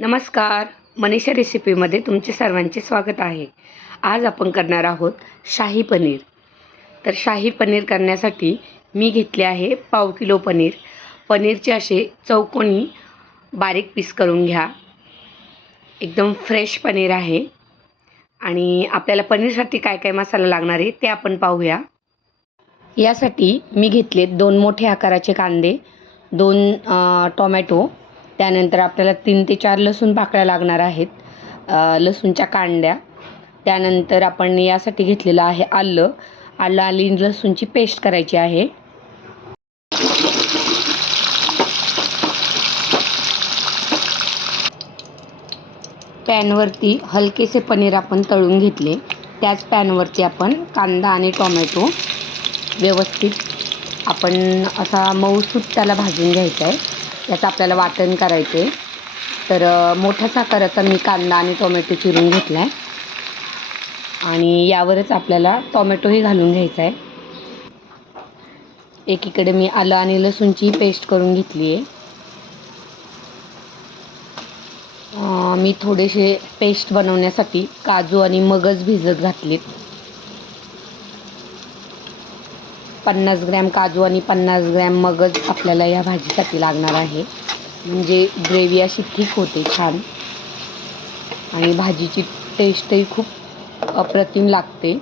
नमस्कार. मनीषा रेसिपीमध्ये तुमचे सर्वांचे स्वागत आहे. आज आपण करणार आहोत शाही पनीर. तर शाही पनीर करण्यासाठी मी घेतले आहे पाव किलो पनीर. पनीरचे असे चौकोनी बारीक पीस करून घ्या. एकदम फ्रेश पनीर आहे. आणि आपल्याला पनीरसाठी काय काय मसाला लागणार आहे ते आपण पाहूया. यासाठी मी घेतले दोन मोठे आकाराचे कांदे दोन टोमॅटो त्यानंतर आपल्याला तीन ते चार लसूण पाकळ्या लागणार आहेत लसूणच्या कांड्या. त्यानंतर आपण यासाठी घेतलेलं आहे आलं. आलं आली लसूणची पेस्ट करायची आहे. पॅनवरती हलकेसे पनीर आपण तळून घेतले. त्याच पॅनवरती आपण कांदा आणि टोमॅटो व्यवस्थित आपण असा मऊसूत त्याला भाजून घ्यायचा आहे. याचं आपल्याला वाटण करायचं आहे तर मोठ्या साखराचा मी कांदा आणि टोमॅटो चिरून घेतला आहे आणि यावरच आपल्याला टोमॅटोही घालून घ्यायचा आहे एकीकडे मी आलं आणि लसूणची पेस्ट करून घेतली आहे मी थोडेसे पेस्ट बनवण्यासाठी काजू आणि मगज भिजत घातलेत. पन्नास ग्रॅम काजू आणि पन्नास ग्रॅम मगज आपल्याला या भाजीसाठी लागणार आहे. म्हणजे ग्रेव्ही अशी थिक होते छान. आणि भाजीची टेस्टही खूप अप्रतिम लागते.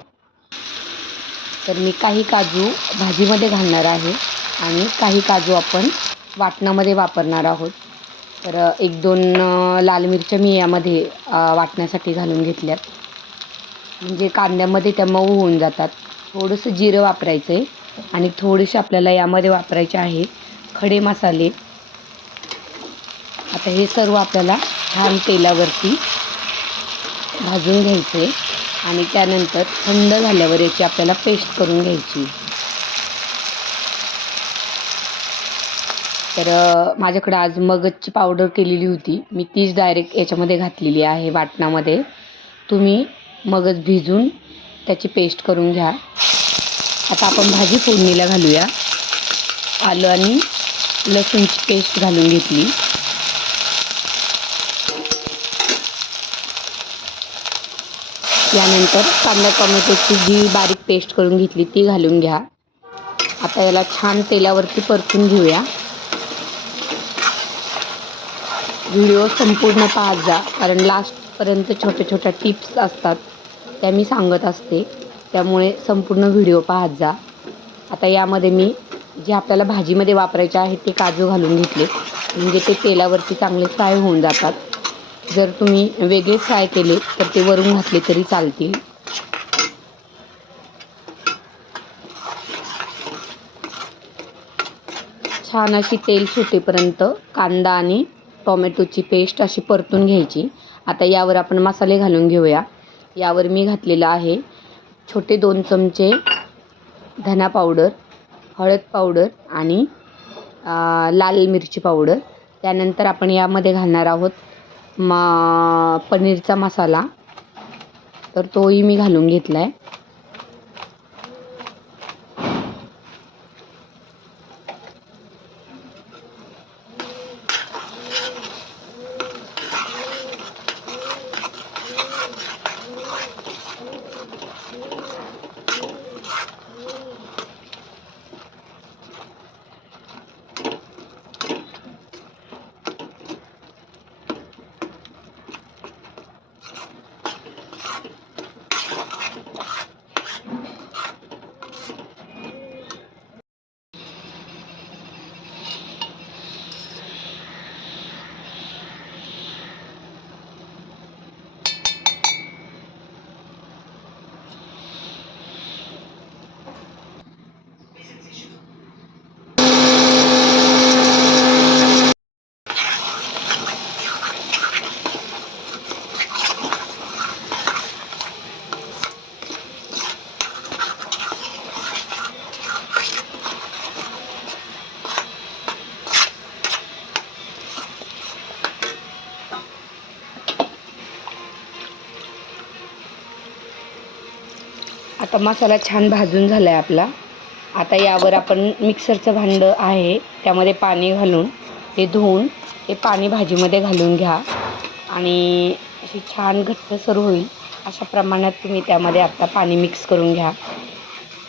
तर मी काही काजू भाजीमध्ये घालणार आहे आणि काही काजू आपण वाटणामध्ये वापरणार आहोत. तर एक दोन लाल मिरच्या मी यामध्ये वाटण्यासाठी घालून घेतल्यात. म्हणजे कांद्यामध्ये त्या मऊ होऊन जातात. थोडंसं जिरं वापरायचं आहे आणि थोडेसे आपल्याला यामध्ये वापरायचे आहे खडे मसाले. आता हे सर्व आपल्याला छान तेलावरती भाजून घ्यायचे आणि त्यानंतर थंड झाल्यावर याची आपल्याला पेस्ट करून घ्यायची. तर माझ्याकडं माझ्याकडे आज मगजची पावडर केलेली होती. मी तीच डायरेक्ट याच्यामध्ये घातलेली आहे वाटणामध्ये. तुम्ही मगज भिजून त्याची पेस्ट करून घ्या. आता आपण भाजी फोडणीला घालूया. आलं आणि लसूणची पेस्ट घालून घेतली. यानंतर कांदा टोमॅटोची जी बारीक पेस्ट करून घेतली ती घालून घ्या. आता याला छान तेलावरती परतून घेऊया. व्हिडिओ संपूर्ण पाहत जा कारण लास्टपर्यंत छोट्या छोट्या टिप्स असतात त्या मी सांगत असते. त्यामुळे संपूर्ण व्हिडिओ पाहत जा. आता यामध्ये मी जे आपल्याला भाजीमध्ये वापरायचे आहे ते काजू घालून घेतले. म्हणजे ते तेलावरती चांगले फ्राय होऊन जातात. जर तुम्ही वेगळे फ्राय केले तर ते वरून घातले तरी चालतील. छान अशी तेल सुटेपर्यंत कांदा आणि टोमॅटोची पेस्ट अशी परतून घ्यायची. आता यावर आपण मसाले घालून घेऊया. यावर मी घातलेलं आहे छोटे दोन चमचे धना पावडर हळद पावडर आणि लाल मिरची पावडर. त्यानंतर आपण यामध्ये घालणार आहोत मा पनीरचा मसाला. तर तोही मी घालून घेतला आहे आता मसाला छान भाजून झाला आहे आपला. आता यावर आपण मिक्सरचं भांडं आहे त्यामध्ये पाणी घालून ते धुवून ते पाणी भाजीमध्ये घालून घ्या. आणि अशी छान घट्टसर होईल अशा प्रमाणात तुम्ही त्यामध्ये आत्ता पाणी मिक्स करून घ्या.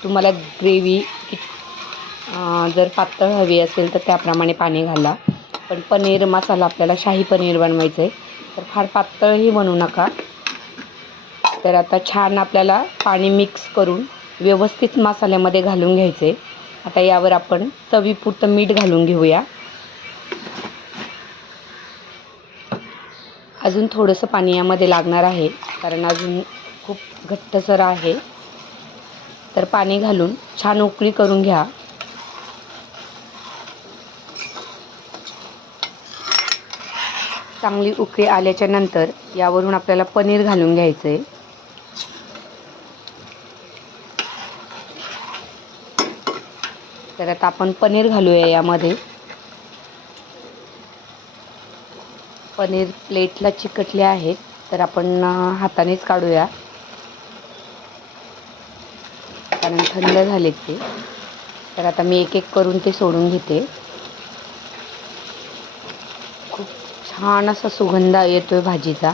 तुम्हाला ग्रेव्ही कि जर पातळ हवी असेल तर त्याप्रमाणे पाणी घाला. पण पनीर मसाला आपल्याला शाही पनीर बनवायचं आहे तर फार पातळही बनवू नका. तर आता छान आपल्याला पाणी मिक्स करून व्यवस्थित मसाल्यामध्ये घालून घ्यायचे. आता यावर आपण चवीपुरतं मीठ घालून घेऊया. अजून थोडंसं पाणी यामध्ये लागणार आहे कारण अजून खूप घट्टसर आहे. तर पाणी घालून छान उकळी करून घ्या. चांगली उकळी आल्याच्यानंतर यावरून आपल्याला पनीर घालून घ्यायचं आहे तर आता आपण पनीर घालूया यामध्ये. पनीर प्लेटला चिकटले आहेत तर आपण हातानेच काढूया. कारण थंड झाले ते. तर आता मी एक एक करून ते सोडून घेते. खूप छान असा सुगंध येतोय भाजीचा.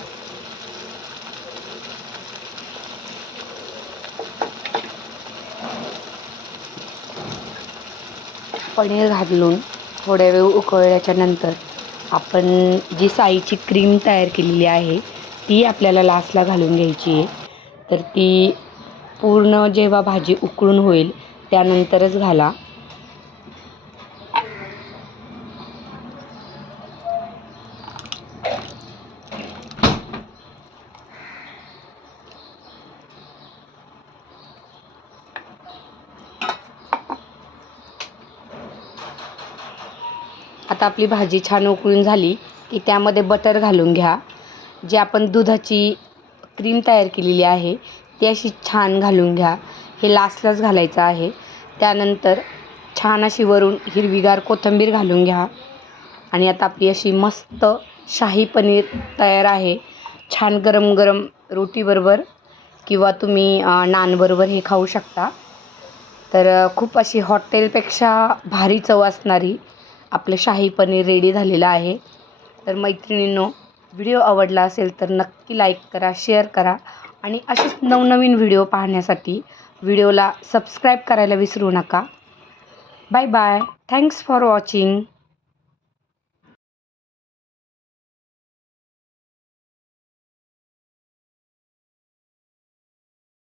पनीर घालून थोड्या वेळ उकळल्याच्या नंतर आपण जी साईची क्रीम तयार केलेली आहे ती आपल्याला लास्टला घालून घ्यायची आहे. तर ती पूर्ण जेव्हा भाजी उकळून होईल त्यानंतरच घाला. आता आपली भाजी छान उकळून झाली की त्यामध्ये बटर घालून घ्या. जे आपण दुधाची क्रीम तयार केलेली आहे ती अशी छान घालून घ्या. हे लास्टलाच घालायचं आहे. त्यानंतर छान अशी वरून हिरवीगार कोथिंबीर घालून घ्या. आणि आता आपली अशी मस्त शाही पनीर तयार आहे. छान गरम गरम रोटीबरोबर किंवा तुम्ही नानबरोबर हे खाऊ शकता. तर खूप अशी हॉटेलपेक्षा भारी चव असणारी आपलं शाही पनीर रेडी झालेलं आहे. तर मैत्रिणींनो व्हिडिओ आवडला असेल तर नक्की लाईक करा शेअर करा आणि असेच नवनवीन व्हिडिओ पाहण्यासाठी व्हिडिओला सबस्क्राईब करायला विसरू नका. Bye bye thanks for watching